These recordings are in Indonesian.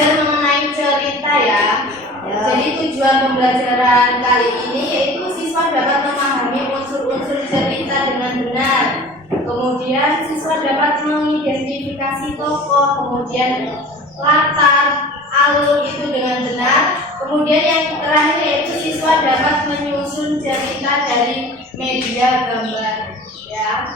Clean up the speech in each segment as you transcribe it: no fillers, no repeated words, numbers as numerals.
belajar mengenai cerita ya. Jadi tujuan pembelajaran kali ini yaitu siswa dapat memahami unsur-unsur cerita dengan benar. Kemudian siswa dapat mengidentifikasi tokoh, kemudian latar, alur itu dengan benar. Kemudian yang terakhir yaitu siswa dapat menyusun cerita dari media gambar. Ya.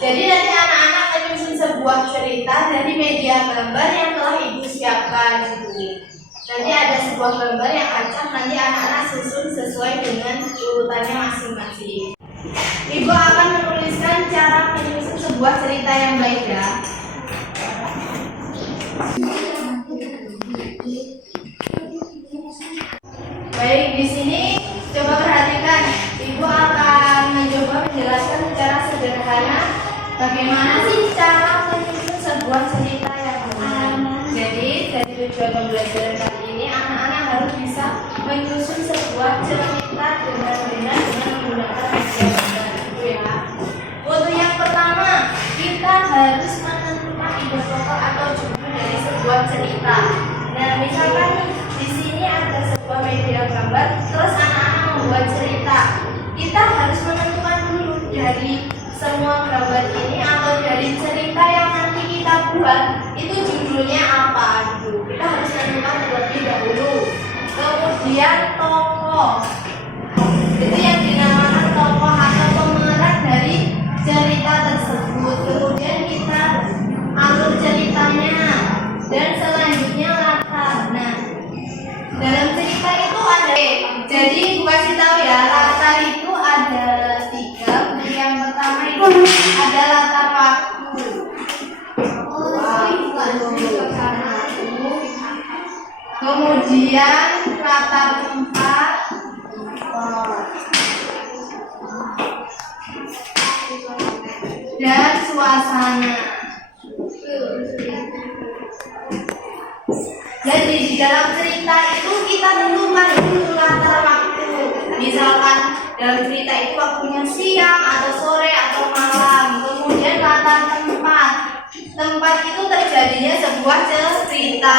Jadi nanti anak-anak menyusun sebuah cerita dari media gambar yang telah ibu siapkan itu. Nanti ada sebuah gambar yang acak, nanti anak-anak susun sesuai dengan urutannya masing-masing. Ibu akan menuliskan cara menyusun sebuah cerita yang baik ya. Baik, di sini coba perhatikan. Ibu akan mencoba menjelaskan secara sederhana bagaimana sih cara menyusun sebuah cerita yang benar. Jadi dari tujuan pembelajaran kali ini anak-anak harus bisa menyusun sebuah cerita dengan benar dengan menggunakan media gambar itu ya. Untuk yang pertama, kita harus menentukan ide pokok atau judul dari sebuah cerita. Nah, misalkan di sini ada sebuah media gambar, terus anak-anak membuat cerita. Kita harus menentukan dulu dari semua gambar ini atau dari cerita yang nanti kita buat itu judulnya apa gitu. Kita harus menentukan terlebih dahulu. Kemudian tokoh, itu yang dinamakan tokoh atau pemeran dari cerita tersebut. Kemudian kita alur ceritanya dan selanjutnya latar. Nah, dalam cerita itu ada, jadi ibu kasih tahu ya, latar itu ada 3. Yang pertama itu ada latar waktu. Kemudian latar tempat. Dan suasana. Jadi di dalam cerita itu kita tentukan dulu latar waktu. Misalkan dalam cerita itu waktunya siang atau sore atau malam. Kemudian latar tempat. Tempat itu terjadinya sebuah cerita.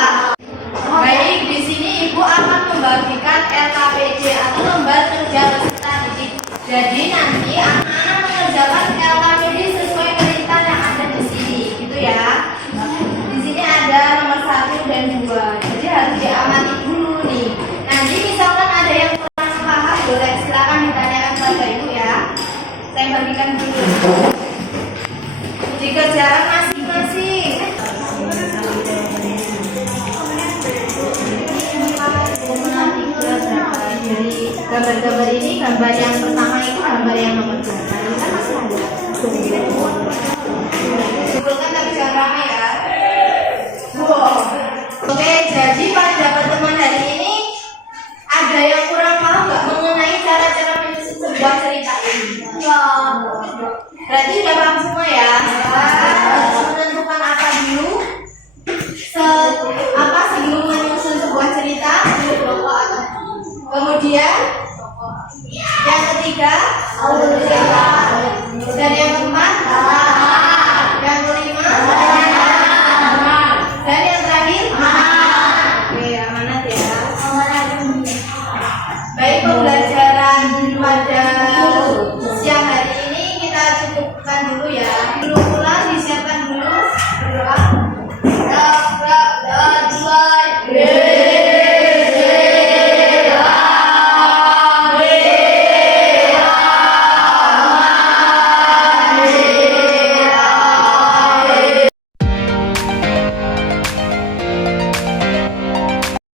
Baik, di sini ibu akan membagikan LKPD atau lembar kerja peserta didik. Jadi nanti anak-anak mengerjakan LKPD sesuai perintah yang ada di sini, gitu ya. Di sini ada nomor 1 dan 2. Jadi harus diamati dulu nih. Nanti misalkan ada yang kurang paham, boleh silakan ditanyakan pada ibu ya. Saya bagikan dulu. Dikerjakan masing-masing. Dari gambar-gambar ini, gambar yang pertama itu gambar yang nomor 2. Kan masih ada. Kumpulkan tapi jangan rame ya. Oke, jadi pada pertemuan hari ini ada yang kurang paham nggak mengenai cara-cara menyusun sebuah cerita ini? Berarti sudah paham semua ya. Harus menentukan apa dulu? Apa sebelum menyusun sebuah cerita? Kemudian yang ketiga, alur cerita.